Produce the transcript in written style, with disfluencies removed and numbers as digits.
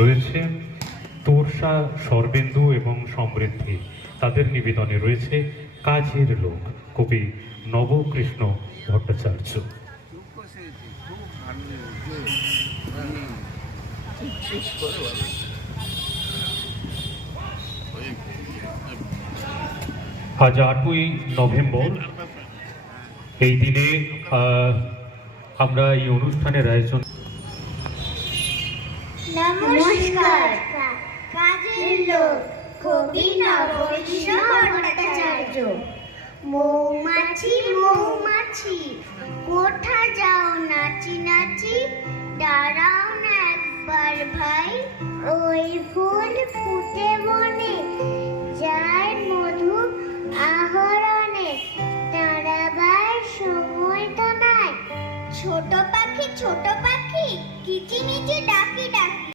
রয়েছে তোরসা, সর্বেন্দু এবং সমৃদ্ধি। তাদের নিবেদনে রয়েছে কাজের লোক, কবি নবকৃষ্ণ ভট্টাচার্য। আজ 8ই নভেম্বর, এই দিনে আমরা এই অনুষ্ঠানের আয়োজন। নমস্কার। কাজের লোক, কবি নবকৃষ্ণ ভট্টাচার্য। মৌমাছি মৌমাছি, কোথা যাও নাচি নাচি, দাঁড়াও না একবার ভাই। ওই ফুল ফুটে বনে, যায় মধু আহরণে, দাঁড়াবার সময় তো নাই। ছোট পাখি কিচিমিচি ডাকি ডাকি।